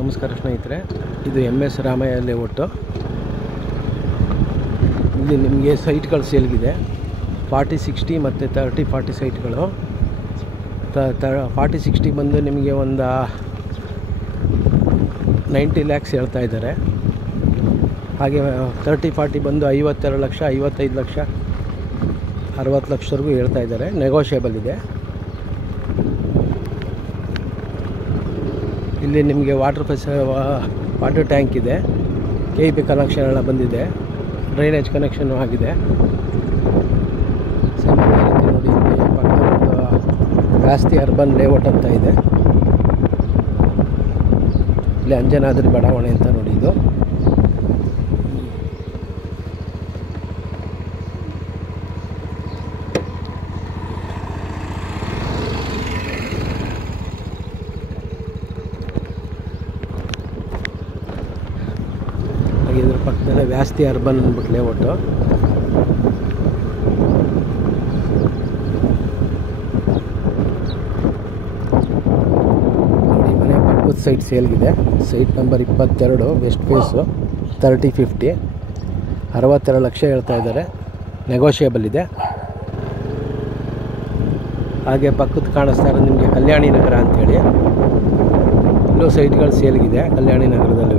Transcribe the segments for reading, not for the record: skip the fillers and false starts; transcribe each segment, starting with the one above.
ನಮಸ್ಕಾರ ಸ್ನೇಹಿತರೆ, ಇದು MS ರಾಮಯ್ಯ ಲೇಔಟು. ಇಲ್ಲಿ ನಿಮಗೆ ಸೈಟ್ಗಳು ಸೇಲ್ಗಿದೆ. 40-60 ಮತ್ತು 30-40 ಸೈಟ್ಗಳು. 40-60 ಬಂದು ನಿಮಗೆ ಒಂದು 90 lakhs ಹೇಳ್ತಾ ಇದ್ದಾರೆ. ಹಾಗೆ 30-40 ಬಂದು 52 ಲಕ್ಷ, 55 ಲಕ್ಷ, 60 ಲಕ್ಷವರೆಗೂ ಹೇಳ್ತಾ ಇದ್ದಾರೆ. ನೆಗೋಷಿಯಬಲ್ ಇದೆ. ಇಲ್ಲಿ ನಿಮಗೆ ವಾಟರ್ ಟ್ಯಾಂಕ್ ಇದೆ, KEB ಕನೆಕ್ಷನ್ ಎಲ್ಲ ಬಂದಿದೆ, ಡ್ರೈನೇಜ್ ಕನೆಕ್ಷನ್ನು ಆಗಿದೆ. ಸಾಮಾನ್ಯ ರೀತಿ ನೋಡಿ, ಇಲ್ಲಿ ಪಕ್ಕದೊಂದು ಜಾಸ್ತಿ ಅರ್ಬನ್ ಲೇಔಟ್ ಅಂತ ಇದೆ. ಇಲ್ಲಿ ಅಂಜನಾದ್ರಿ ಬಡಾವಣೆ ಅಂತ ನೋಡಿ. ಇದು ಇದ್ರ ಪಕ್ಕದಲ್ಲೇ ವ್ಯಾಸ್ತಿ ಅರ್ಬನ್ ಅಂದ್ಬಿಟ್ಟು ಲೇಔಟು. ನೋಡಿ, ಮನೆ ಪಕ್ಕದ ಸೈಟ್ ಸೇಲ್ಗಿದೆ. Site number 22, west face, 30-50, 62 lakh ಹೇಳ್ತಾ ಇದ್ದಾರೆ. ನೆಗೋಷಿಯಬಲ್ ಇದೆ. ಹಾಗೆ ಪಕ್ಕದ ಕಾಣಿಸ್ತಾ ಇರೋದು ನಿಮಗೆ ಕಲ್ಯಾಣಿ ನಗರ ಅಂಥೇಳಿ. ಇಲ್ಲೂ ಸೈಟ್ಗಳು ಸೇಲ್ಗಿದೆ ಕಲ್ಯಾಣಿ ನಗರದಲ್ಲೂ.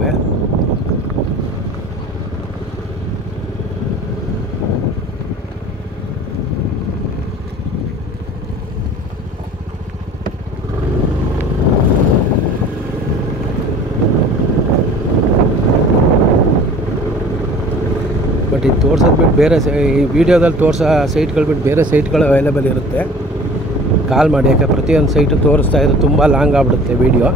ಬಟ್ ಇದು ತೋರ್ಸೋದು ಬಿಟ್ಟು ಬೇರೆ ಈ ವಿಡಿಯೋದಲ್ಲಿ ತೋರಿಸೋ ಸೈಟ್ಗಳು ಬಿಟ್ಟು ಬೇರೆ ಸೈಟ್ಗಳು ಅವೈಲೇಬಲ್ ಇರುತ್ತೆ. ಕಾಲ್ ಮಾಡಿ, ಯಾಕೆ ಪ್ರತಿಯೊಂದು ಸೈಟು ತೋರಿಸ್ತಾ ಇದ್ರೆ ತುಂಬ ಲಾಂಗ್ ಆಗಿಬಿಡುತ್ತೆ ವಿಡಿಯೋ.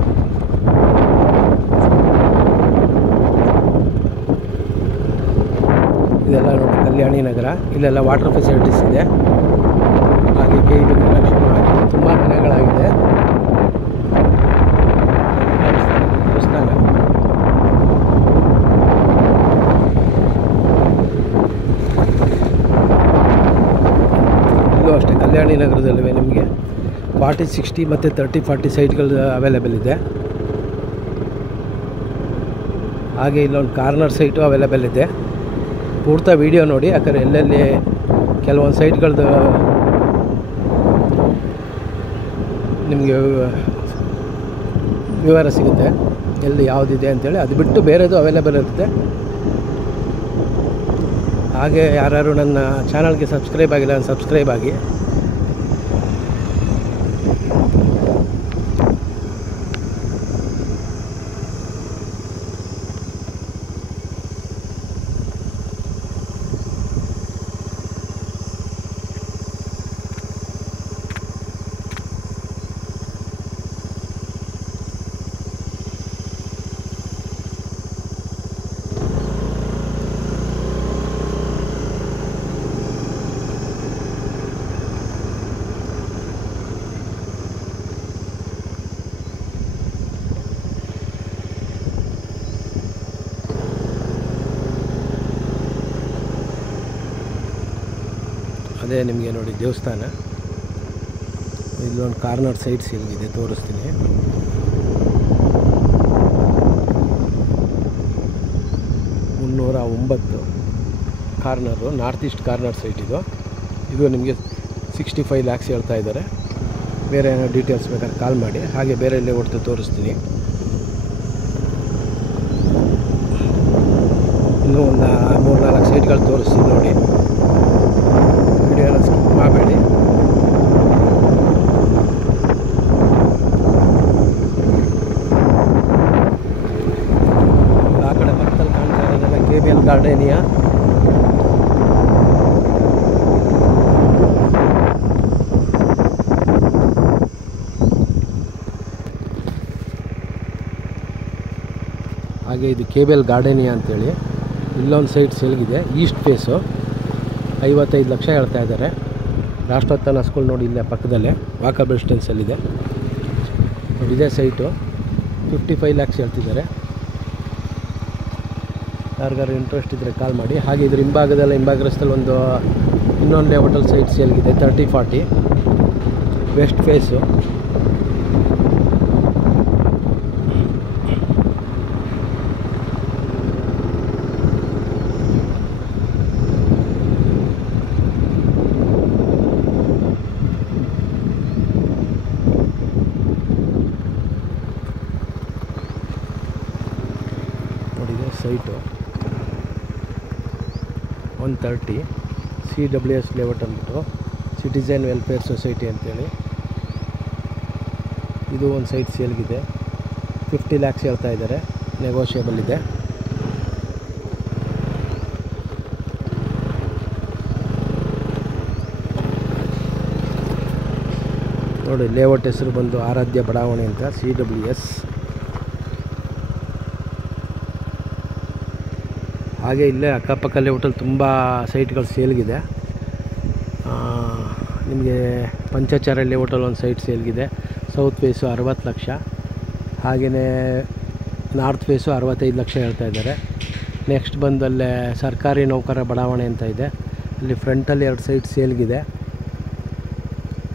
ಇದೆಲ್ಲ ನೋಡಿ ಕಲ್ಯಾಣಿ ನಗರ. ಇಲ್ಲೆಲ್ಲ ವಾಟರ್ ಫೆಸಿಲಿಟೀಸ್ ಇದೆ. ಹಾಗೆ KEB ಕನೆಕ್ಷನ್ ಆಗಿದೆ. ತುಂಬ ಮನೆಗಳಾಗಿದೆ. ದೇವಸ್ಥಾನ ಇಲ್ಲೂ ಅಷ್ಟೇ ಕಲ್ಯಾಣಿ ನಗರದಲ್ಲಿವೆ. ನಿಮಗೆ 40-60 ಮತ್ತು 30-40 ಸೈಟ್ಗಳು ಅವೈಲೇಬಲ್ ಇದೆ. ಹಾಗೆ ಇಲ್ಲೊಂದು ಕಾರ್ನರ್ ಸೈಟು ಅವೈಲೇಬಲ್ ಇದೆ. ಪೂರ್ತಿ ವೀಡಿಯೋ ನೋಡಿ, ಯಾಕಂದರೆ ಎಲ್ಲೆಲ್ಲಿ ಕೆಲವೊಂದು ಸೈಟ್ಗಳದ್ದು ನಿಮಗೆ ವಿವರ ಸಿಗುತ್ತೆ, ಎಲ್ಲಿ ಯಾವುದಿದೆ ಅಂಥೇಳಿ. ಅದು ಬಿಟ್ಟು ಬೇರೆದು ಅವೈಲೇಬಲ್ ಇರುತ್ತೆ. ಹಾಗೆ ಯಾರು ನನ್ನ ಚಾನಲ್ಗೆ ಸಬ್ಸ್ಕ್ರೈಬ್ ಆಗಿಲ್ಲ, ಸಬ್ಸ್ಕ್ರೈಬ್ ಆಗಿ. ಅದೇ ನಿಮಗೆ ನೋಡಿ ದೇವಸ್ಥಾನ. ಇಲ್ಲೊಂದು ಕಾರ್ನರ್ ಸೈಟ್ ಸೇಲ್ಗಿದೆ, ತೋರಿಸ್ತೀನಿ. $309 corner, north East corner site ಇದು. ಇದು ನಿಮಗೆ 65 lakhs ಹೇಳ್ತಾ ಇದ್ದಾರೆ. ಬೇರೆ ಏನೋ ಡೀಟೇಲ್ಸ್ ಬೇಕಾದ್ರೆ ಕಾಲ್ ಮಾಡಿ. ಹಾಗೆ ಬೇರೆ ಎಲ್ಲೇ ಹೊಡ್ತು ತೋರಿಸ್ತೀನಿ. ಇನ್ನೂ ಒಂದು 3-4 ಸೈಟ್ಗಳು ತೋರಿಸ್ತೀನಿ ನೋಡಿ. ವಿಡಿಯೋನ ಸ್ಕಿಪ್ ಮಾಡಬೇಡಿ. ಆ ಕಡೆ ಪಕ್ಕದಲ್ಲಿ ಕಾಣ್ತಾ ಇರೋದೆಲ್ಲ KBL ಗಾರ್ಡೇನಿಯಾ. ಹಾಗೆ ಇದು KBL ಗಾರ್ಡೇನಿಯಾ ಅಂತೇಳಿ. ಇಲ್ಲೊಂದು ಸೈಟ್ ಸೇಲ್ಗಿದೆ, ಈಸ್ಟ್ ಫೇಸು, 55 ಲಕ್ಷ ಹೇಳ್ತಾ ಇದ್ದಾರೆ. ರಾಷ್ಟ್ರೋತ್ಥಾನ ಸ್ಕೂಲ್ ನೋಡಿ, ಇಲ್ಲೇ ಪಕ್ಕದಲ್ಲೇ ವಾಕಬಲ್ ಡಿಸ್ಟೆನ್ಸಲ್ಲಿದೆ. ಇದೇ ಸೈಟು 55 lakhs ಹೇಳ್ತಿದ್ದಾರೆ. ಯಾರಿಗಾರು ಇಂಟ್ರೆಸ್ಟ್ ಇದ್ದರೆ ಕಾಲ್ ಮಾಡಿ. ಹಾಗೆ ಇದ್ರ ಹಿಂಭಾಗದಲ್ಲಿ ಒಂದು ಇನ್ನೊಂದು ಹೋಟೆಲ್ ಸೈಟ್ ಸೇಲ್ಗಿದೆ, 30-40 west face. Site 130 CWS layout ಅಂದ್ಬಿಟ್ಟು ಸಿಟಿಸನ್ ವೆಲ್ಫೇರ್ ಸೊಸೈಟಿ ಅಂತೇಳಿ. ಇದು ಒಂದು ಸೈಟ್ ಸೇಲ್ಗಿದೆ. 50 lakhs ಹೇಳ್ತಾ ಇದ್ದಾರೆ, ನೆಗೋಷಿಯಬಲ್ ಇದೆ. ನೋಡಿ, ಲೇಔಟ್ ಹೆಸರು ಬಂದು ಆರಾಧ್ಯ ಬಡಾವಣೆ ಅಂತ, CWS. ಹಾಗೆ ಇಲ್ಲೇ ಅಕ್ಕಪಕ್ಕ ಲೇಔಟಲ್ಲಿ ತುಂಬ ಸೈಟ್ಗಳು ಸೇಲ್ಗಿದೆ. ನಿಮಗೆ ಪಂಚಾಚಾರ ಲೇಔಟಲ್ಲಿ ಒಂದು ಸೈಟ್ ಸೇಲ್ಗಿದೆ. ಸೌತ್ ಫೇಸು 60 ಲಕ್ಷ, ಹಾಗೆಯೇ ನಾರ್ತ್ ಫೇಸು 65 ಲಕ್ಷ ಹೇಳ್ತಾ ಇದ್ದಾರೆ. ನೆಕ್ಸ್ಟ್ ಬಂದು ಅಲ್ಲೇ ಸರ್ಕಾರಿ ನೌಕರ ಬಡಾವಣೆ ಅಂತ ಇದೆ, ಅಲ್ಲಿ ಫ್ರಂಟಲ್ಲಿ 2 ಸೈಟ್ ಸೇಲ್ಗಿದೆ.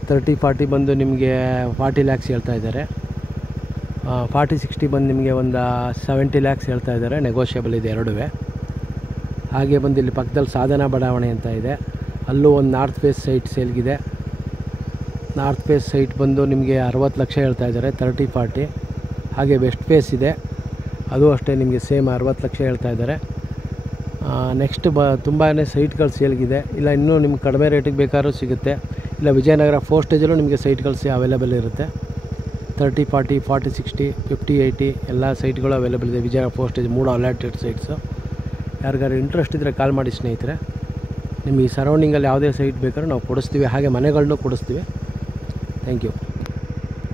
30-40 ಬಂದು ನಿಮಗೆ 40 lakhs ಹೇಳ್ತಾ ಇದ್ದಾರೆ. 40-60 ಬಂದು ನಿಮಗೆ ಒಂದು 70 lakhs ಹೇಳ್ತಾ ಇದ್ದಾರೆ, ನೆಗೋಷಿಯಬಲ್ ಇದೆ ಎರಡುವೇ. ಹಾಗೆ ಬಂದು ಇಲ್ಲಿ ಪಕ್ಕದಲ್ಲಿ ಸಾಧನಾ ಬಡಾವಣೆ ಅಂತ ಇದೆ, ಅಲ್ಲೂ ಒಂದು ನಾರ್ತ್ ಫೇಸ್ ಸೈಟ್ ಸೇಲ್ಗಿದೆ. ನಾರ್ತ್ ಫೇಸ್ ಸೈಟ್ ಬಂದು ನಿಮಗೆ 60 ಲಕ್ಷ ಹೇಳ್ತಾ ಇದ್ದಾರೆ, 30-40. ಹಾಗೆ ವೆಸ್ಟ್ ಫೇಸ್ ಇದೆ, ಅದು ಅಷ್ಟೇ ನಿಮಗೆ ಸೇಮ್ 60 ಲಕ್ಷ ಹೇಳ್ತಾ ಇದ್ದಾರೆ. ನೆಕ್ಸ್ಟ್ ತುಂಬಾ ಸೈಟ್ಗಳು ಸೇಲ್ಗಿದೆ. ಇಲ್ಲ ಇನ್ನೂ ನಿಮ್ಗೆ ಕಡಿಮೆ ರೇಟಿಗೆ ಬೇಕಾದ್ರೂ ಸಿಗುತ್ತೆ. ಇಲ್ಲ ವಿಜಯನಗರ 4 ಸ್ಟೇಜಲ್ಲೂ ನಿಮಗೆ ಸೈಟ್ಗಳು ಅವೈಲೇಬಲ್ ಇರುತ್ತೆ. 30-40, 40-60, 50-80 ಎಲ್ಲ ಸೈಟ್ಗಳು ಅವೈಲೇಬಲ್ ಇದೆ. Vijayanagara 4 stage 3 allotted sites. ಯಾರಿಗಾರು ಇಂಟ್ರೆಸ್ಟ್ ಇದ್ದರೆ ಕಾಲ್ ಮಾಡಿ ಸ್ನೇಹಿತರೆ. ನಿಮಗೆ ಈ ಸರೌಂಡಿಂಗಲ್ಲಿ ಯಾವುದೇ ಸೈಟ್ ಬೇಕಾದ್ರೂ ನಾವು ಕೊಡಿಸ್ತೀವಿ, ಹಾಗೆ ಮನೆಗಳನ್ನೂ ಕೊಡಿಸ್ತೀವಿ. Thank you.